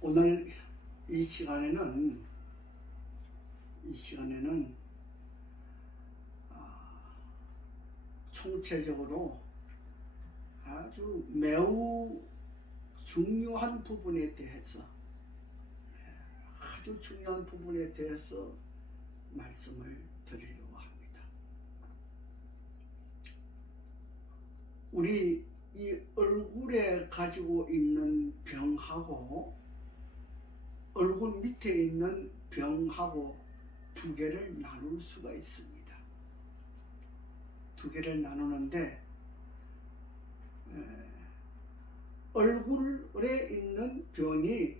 오늘 이 시간에는 이 시간에는 아, 총체적으로 아주 매우 중요한 부분에 대해서 예, 아주 중요한 부분에 대해서 말씀을 드리려고 합니다. 우리 이 얼굴에 가지고 있는 병하고 얼굴 밑에 있는 병하고 두 개를 나눌 수가 있습니다. 두 개를 나누는데 에, 얼굴에 있는 병이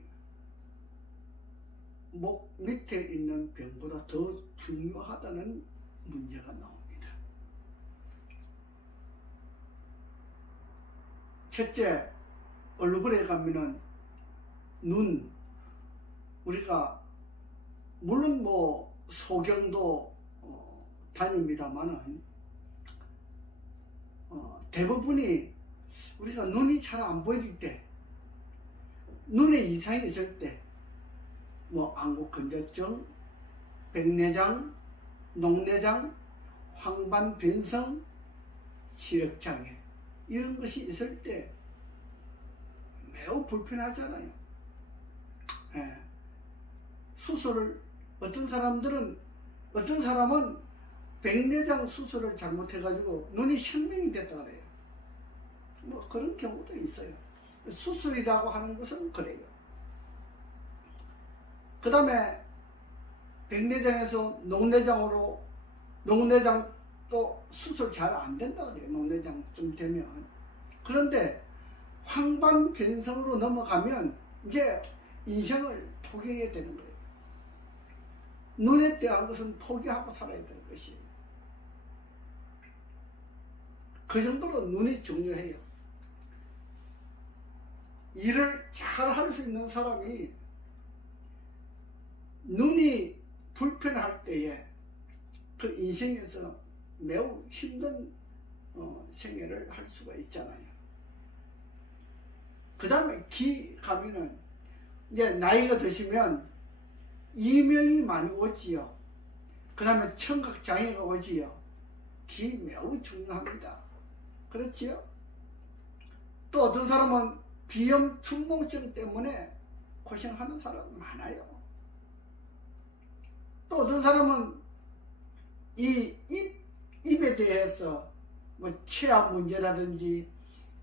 목 밑에 있는 병보다 더 중요하다는 문제가 나옵니다. 첫째, 얼굴에 가면은 눈, 우리가 물론 뭐 소경도 어, 다닙니다만은 어, 대부분이 우리가 눈이 잘 안 보일 때 눈에 이상이 있을 때 뭐 안구 건조증, 백내장, 녹내장, 황반 변성, 시력 장애 이런 것이 있을 때 매우 불편하잖아요. 예. 수술을 어떤 사람들은 어떤 사람은 백내장 수술을 잘못해가지고 눈이 실명이 됐다 그래요. 뭐 그런 경우도 있어요. 수술이라고 하는 것은 그래요. 그 다음에 백내장에서 녹내장으로 녹내장 또 수술 잘 안 된다 그래요. 녹내장 좀 되면. 그런데 황반 변성으로 넘어가면 이제 인생을 포기해야 되는 거예요. 눈에 대한 것은 포기하고 살아야 되는 것이에요. 그 정도로 눈이 중요해요. 일을 잘 할 수 있는 사람이 눈이 불편할 때에 그 인생에서 매우 힘든 어, 생애를 할 수가 있잖아요. 그 다음에 기 가면은 이제 나이가 드시면 이명이 많이 오지요. 그 다음에 청각 장애가 오지요. 기 매우 중요합니다. 그렇지요? 또 어떤 사람은 비염 충농증 때문에 고생하는 사람 많아요. 또 어떤 사람은 이 입, 입에 대해서 뭐 치아 문제라든지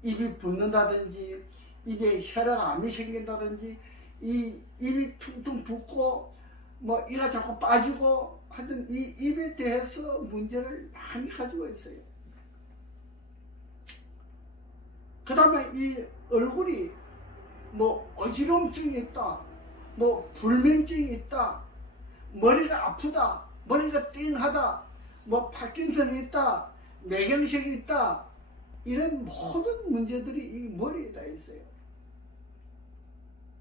입이 붓는다든지 입에 혈액암이 생긴다든지 이 입이 퉁퉁 붓고 뭐 이가 자꾸 빠지고 하여튼 이 입에 대해서 문제를 많이 가지고 있어요. 그 다음에 이 얼굴이 뭐 어지럼증이 있다, 뭐 불면증이 있다, 머리가 아프다, 머리가 띵하다, 뭐 파킨슨이 있다, 뇌경색이 있다, 이런 모든 문제들이 이 머리에 다 있어요.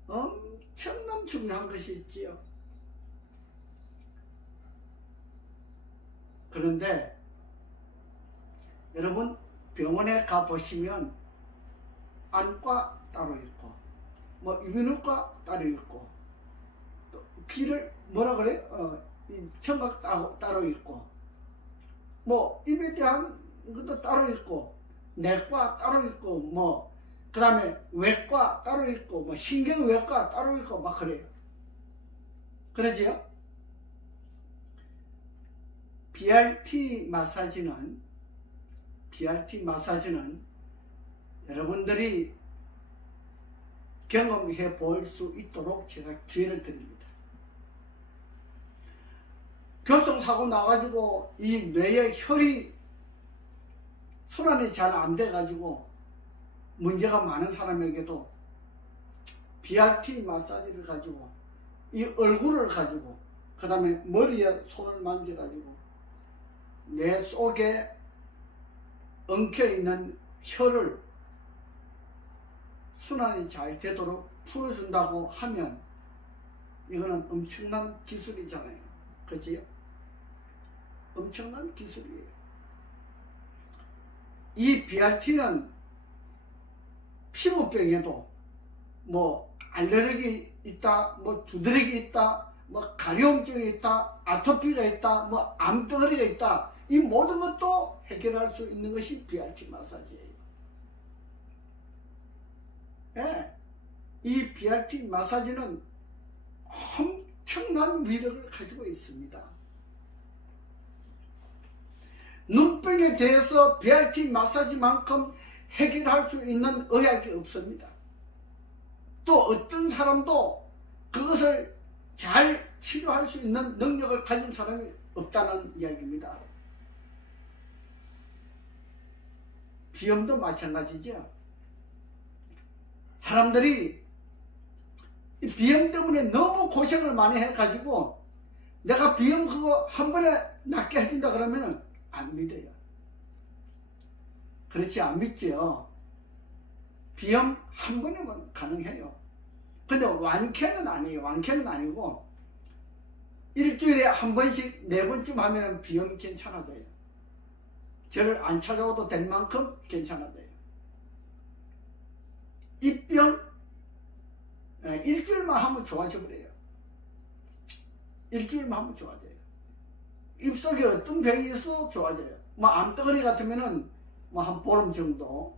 엄청난 중요한 것이 있지요. 그런데 여러분 병원에 가 보시면 안과 따로 있고 뭐 이비인후과 따로 있고 또 귀를 뭐라 그래? 어, 이 청각 따로, 따로 있고 뭐 입에 대한 것도 따로 있고 내과 따로 있고 뭐 그 다음에 외과 따로 있고 뭐 신경외과 따로 있고 막 그래요. 그러지요? BRT 마사지는 BRT 마사지는 여러분들이 경험해 볼 수 있도록 제가 기회를 드립니다. 교통사고 나가지고 이 뇌의 혈이 순환이 잘 안 돼가지고 문제가 많은 사람에게도 BRT 마사지를 가지고 이 얼굴을 가지고 그 다음에 머리에 손을 만져가지고 뇌 속에 엉켜있는 혈을 순환이 잘 되도록 풀어준다고 하면 이거는 엄청난 기술이잖아요. 그지요? 엄청난 기술이에요. 이 BRT는 피부병에도 뭐 알레르기 있다, 뭐 두드러기 있다, 뭐 가려움증이 있다, 아토피가 있다, 뭐 암덩어리가 있다. 이 모든 것도 해결할 수 있는 것이 BRT 마사지예요. 예. 이 BRT 마사지는 엄청난 위력을 가지고 있습니다. 눈병에 대해서 BRT 마사지만큼 해결할 수 있는 의학이 없습니다. 또 어떤 사람도 그것을 잘 치료할 수 있는 능력을 가진 사람이 없다는 이야기입니다. 비염도 마찬가지죠. 사람들이 이 비염 때문에 너무 고생을 많이 해가지고 내가 비염 그거 한 번에 낫게 해준다 그러면은 안 믿어요. 그렇지 안 믿지요. 비염 한 번이면 가능해요. 근데 완쾌는 아니에요. 완쾌는 아니고 일주일에 한 번씩 네 번쯤 하면 비염이 괜찮아져요. 저를 안 찾아와도 될 만큼 괜찮아져요. 입병 예, 일주일만 하면 좋아져 버려요. 일주일만 하면 좋아져요. 입속에 어떤 병이 있어도 좋아져요. 뭐 암덩어리 같으면은 뭐 한 보름 정도.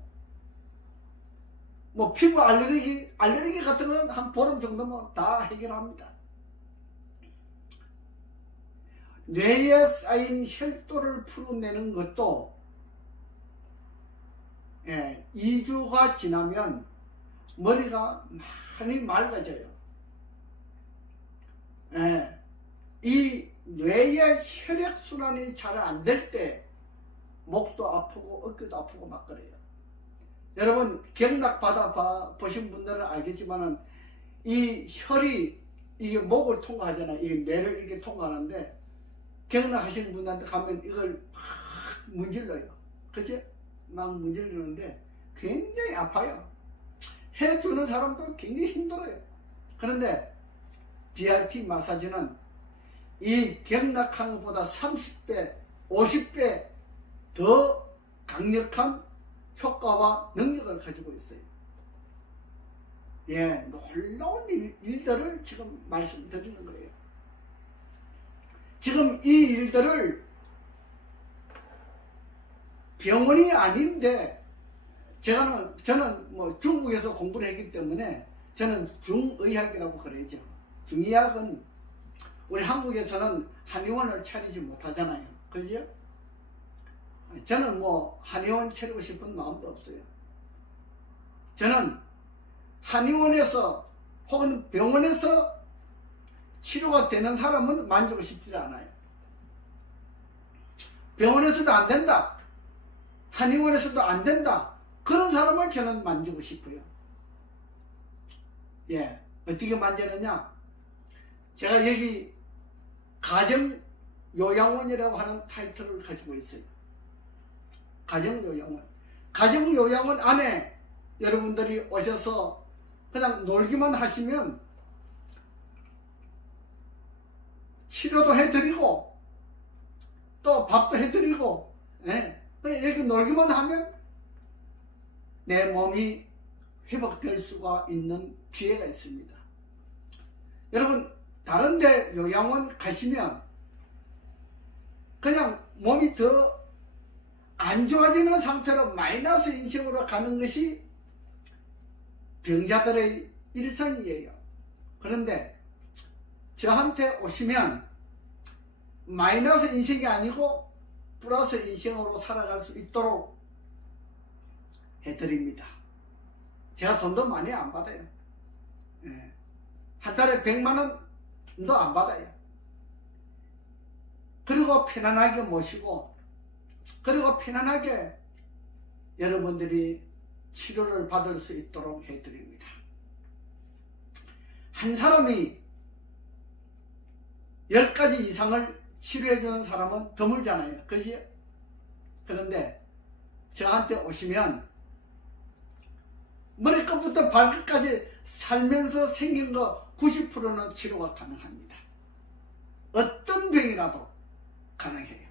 뭐 피부 알레르기, 알레르기 같은 거는 한 보름 정도면 다 해결합니다. 뇌에 쌓인 혈도를 풀어내는 것도 예, 2주가 지나면 머리가 많이 맑아져요. 예, 이 뇌의 혈액순환이 잘 안 될 때 목도 아프고 어깨도 아프고 막 그래요. 여러분 경락 받아 봐- 보신 분들은 알겠지만은 이 혈이 이게 목을 통과하잖아요. 이게 뇌를 이렇게 통과하는데 경락하시는 분한테 가면 이걸 막 문질러요. 그치? 막 문질르는데 굉장히 아파요. 해주는 사람도 굉장히 힘들어요. 그런데 BRT 마사지는 이 경락하는 것보다 30배, 50배 더 강력한 효과와 능력을 가지고 있어요. 예, 놀라운 일, 일들을 지금 말씀드리는 거예요. 지금 이 일들을 병원이 아닌데 제가는 저는 뭐 중국에서 공부를 했기 때문에 저는 중의학이라고 그러죠. 중의학은 우리 한국에서는 한의원을 차리지 못하잖아요. 그죠? 저는 뭐 한의원 차리고 싶은 마음도 없어요. 저는 한의원에서 혹은 병원에서 치료가 되는 사람은 만지고 싶지 않아요. 병원에서도 안 된다. 한의원에서도 안 된다. 그런 사람을 저는 만지고 싶어요. 예. 어떻게 만지느냐? 제가 여기 가정 요양원이라고 하는 타이틀을 가지고 있어요. 가정 요양원. 가정 요양원 안에 여러분들이 오셔서 그냥 놀기만 하시면 치료도 해드리고 또 밥도 해드리고 예. 여기 놀기만 하면 내 몸이 회복될 수가 있는 기회가 있습니다. 여러분 다른데 요양원 가시면 그냥 몸이 더 안 좋아지는 상태로 마이너스 인식으로 가는 것이 병자들의 일상이에요. 그런데 저한테 오시면 마이너스 인식이 아니고 플러스 인식으로 살아갈 수 있도록 해드립니다. 제가 돈도 많이 안 받아요. 예. 한 달에 100만 원도 안 받아요. 그리고 편안하게 모시고 그리고 편안하게 여러분들이 치료를 받을 수 있도록 해드립니다. 한 사람이 10가지 이상을 치료해주는 사람은 드물잖아요. 그지? 그런데 저한테 오시면 머리끝부터 발끝까지 살면서 생긴 거 90%는 치료가 가능합니다. 어떤 병이라도 가능해요.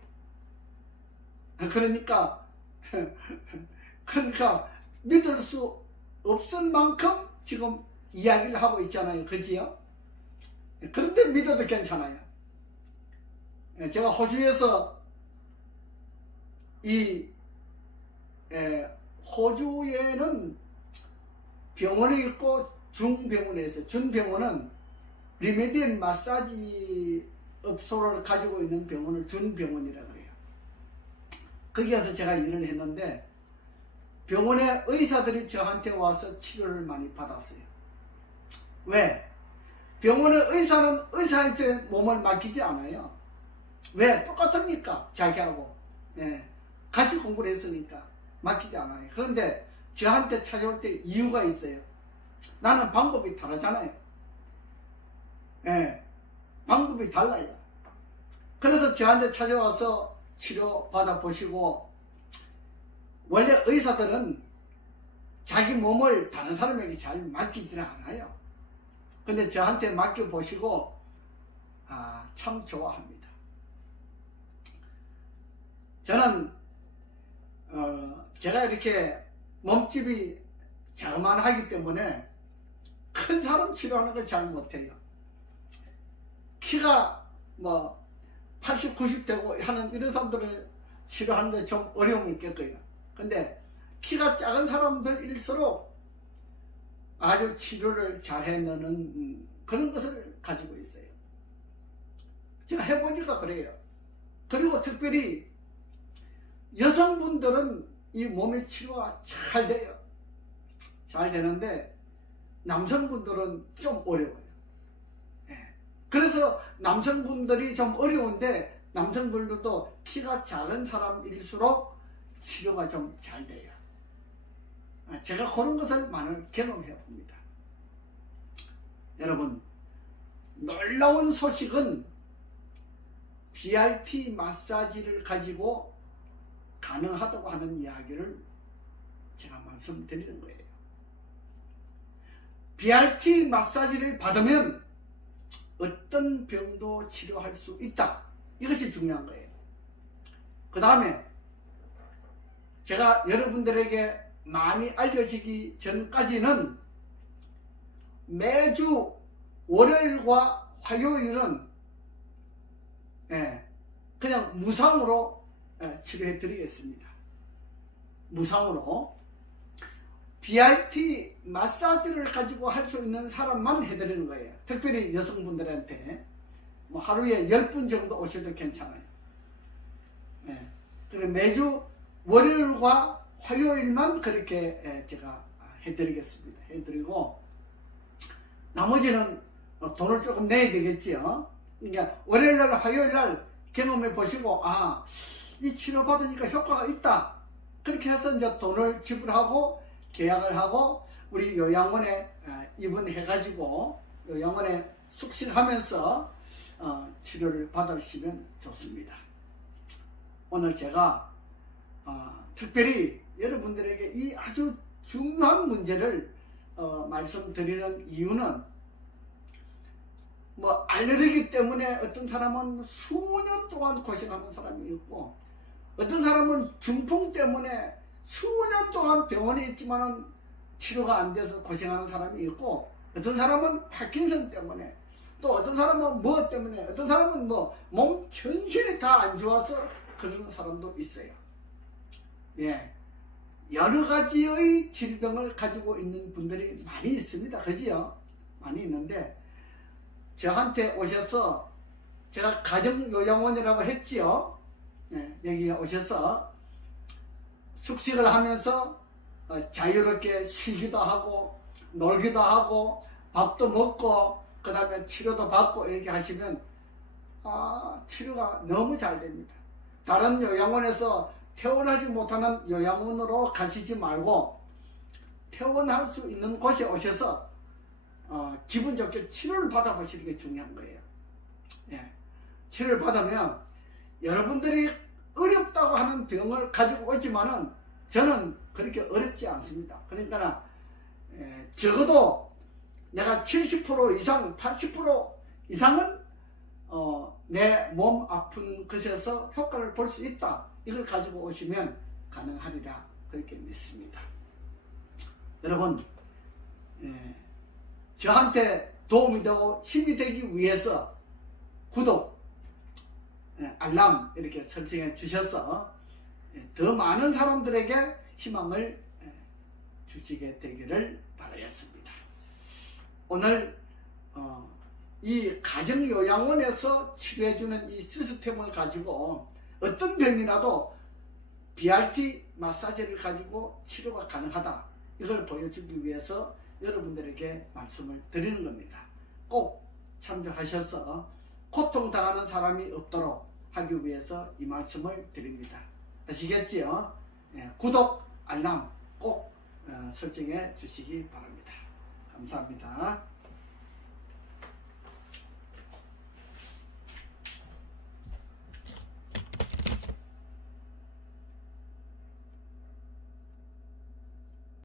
그러니까, 그러니까 믿을 수 없을 만큼 지금 이야기를 하고 있잖아요. 그지요? 그런데 믿어도 괜찮아요. 예, 제가 호주에서 이 에, 호주에는 병원이 있고 중병원에 있어요. 중병원은 리메디언 마사지 업소를 가지고 있는 병원을 준병원이라 그래요. 거기 가서 제가 일을 했는데 병원의 의사들이 저한테 와서 치료를 많이 받았어요. 왜? 병원의 의사는 의사한테 몸을 맡기지 않아요. 왜? 똑같으니까 자기하고 예, 같이 공부를 했으니까 맡기지 않아요. 그런데 저한테 찾아올 때 이유가 있어요. 나는 방법이 다르잖아요. 예, 방법이 달라요. 그래서 저한테 찾아와서 치료 받아보시고, 원래 의사들은 자기 몸을 다른 사람에게 잘 맡기지는 않아요. 근데 저한테 맡겨보시고, 아, 참 좋아합니다. 저는, 어, 제가 이렇게 몸집이 자그만하기 때문에 큰 사람 치료하는 걸 잘 못해요. 키가 뭐 80, 90 되고 하는 이런 사람들을 치료하는데 좀 어려움을 겪어요. 근데 키가 작은 사람들일수록 아주 치료를 잘 해내는 음, 그런 것을 가지고 있어요. 제가 해보니까 그래요. 그리고 특별히 여성분들은 이 몸의 치료가 잘 돼요. 잘 되는데 남성분들은 좀 어려워요. 예. 그래서 남성분들이 좀 어려운데 남성분들도 키가 작은 사람일수록 치료가 좀 잘 돼요. 아, 제가 그런 것을 많이 경험해 봅니다. 여러분, 놀라운 소식은 BRT 마사지를 가지고 가능하다고 하는 이야기를 제가 말씀드리는 거예요. BRT 마사지를 받으면 어떤 병도 치료할 수 있다. 이것이 중요한 거예요. 그 다음에 제가 여러분들에게 많이 알려지기 전까지는 매주 월요일과 화요일은 예, 그냥 무상으로 예, 치료해 드리겠습니다. 무상으로 BRT 마사지를 가지고 할 수 있는 사람만 해드리는 거예요. 특별히 여성분들한테 뭐 하루에 10분 정도 오셔도 괜찮아요. 예. 그래 매주 월요일과 화요일만 그렇게 예, 제가 해드리겠습니다. 해드리고 나머지는 어, 돈을 조금 내야 되겠지요. 그러니까 월요일날 화요일날 경험해 보시고 아 이 치료 받으니까 효과가 있다. 그렇게 해서 이제 돈을 지불하고 계약을 하고 우리 요양원에 어, 입원해가지고 요양원에 숙식하면서 어, 치료를 받으시면 좋습니다. 오늘 제가 어, 특별히 여러분들에게 이 아주 중요한 문제를 어, 말씀드리는 이유는 뭐 알레르기 때문에 어떤 사람은 수년 동안 고생하는 사람이 있고 어떤 사람은 중풍 때문에 수년 동안 병원에 있지만은 치료가 안 돼서 고생하는 사람이 있고 어떤 사람은 파킨슨 때문에 또 어떤 사람은 뭐 때문에 어떤 사람은 뭐 몸 전신이 다 안 좋아서 그러는 사람도 있어요. 예. 여러 가지의 질병을 가지고 있는 분들이 많이 있습니다. 그지요? 많이 있는데 저한테 오셔서 제가 가정요양원이라고 했지요. 예, 여기 오셔서 숙식을 하면서 어, 자유롭게 쉬기도 하고 놀기도 하고 밥도 먹고 그 다음에 치료도 받고 이렇게 하시면 아 치료가 너무 잘 됩니다. 다른 요양원에서 퇴원하지 못하는 요양원으로 가시지 말고 퇴원할 수 있는 곳에 오셔서 어, 기분 좋게 치료를 받아보시는 게 중요한 거예요. 예. 치료를 받으면 여러분들이 어렵다고 하는 병을 가지고 오지만은 저는 그렇게 어렵지 않습니다. 그러니까 에, 적어도 내가 70% 이상, 80% 이상은 어, 내 몸 아픈 것에서 효과를 볼 수 있다. 이걸 가지고 오시면 가능하리라 그렇게 믿습니다. 여러분 에, 저한테 도움이 되고 힘이 되기 위해서 구독, 예, 알람 이렇게 설정해 주셔서 예, 더 많은 사람들에게 희망을 예, 주시게 되기를 바라겠습니다. 오늘 어, 이 가정요양원에서 치료해주는 이 시스템을 가지고 어떤 병이라도 BRT 마사지를 가지고 치료가 가능하다. 이걸 보여주기 위해서 여러분들에게 말씀을 드리는 겁니다. 꼭 참조하셔서 고통당하는 사람이 없도록 하기 위해서 이 말씀을 드립니다. 아시겠지요? 예, 구독, 알람 꼭 어, 설정해 주시기 바랍니다. 감사합니다.